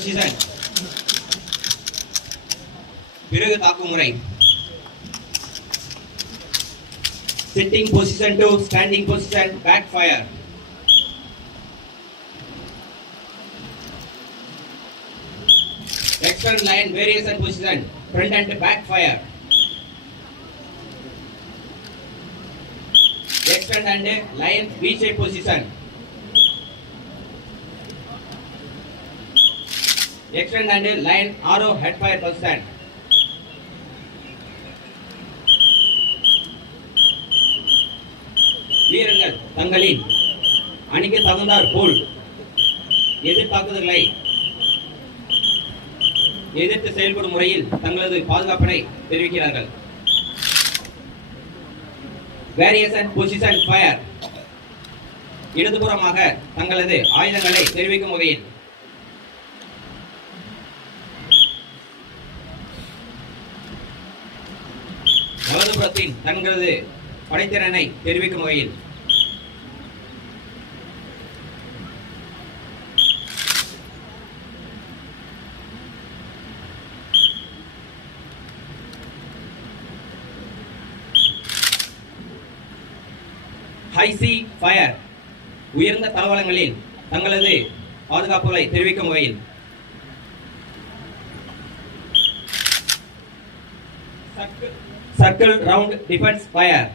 position. பிறகு தாக்கும் முறை. Sitting position to standing position, backfire. Extend line variation position, front and backfire. Extend and line V-shape position. Extend and line arrow headfire position. வீரர்கள் தங்களின் அணிக்கு தகுந்தார் போல் எதிர் தாக்குதல்களை எதிர்த்து செயல்படும் முறையில் தங்களது பாதுகாப்பினை தெரிவிக்கிறார்கள். வேரியேஷன் பொசிஷன் ஃபயர், இடதுபுறமாக தங்களது ஆயுதங்களை தெரிவிக்கும் வகையில். வலதுபுறத்தின் தங்களது படைத்திறனை தெரிவிக்கும் வகையில். ஹை சி ஃபயர், உயர்ந்த தளவளங்களில் தங்களது பாதுகாப்புகளை தெரிவிக்கும் வகையில். சர்க்கிள் ரவுண்ட் டிஃபென்ஸ் ஃபயர்,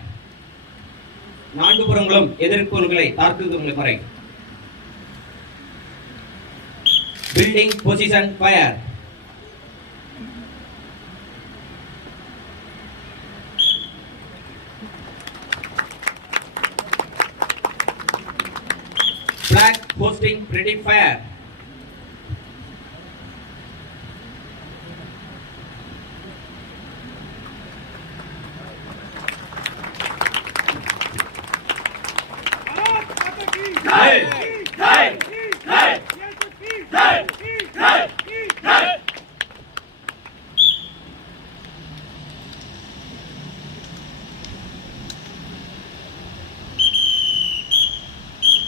நான்கு புறங்களும் எதிர்ப்பொருள்களை தாக்குதல் முறை. Building position fire, flag hosting pretty fire, hey hey hey hey hey hey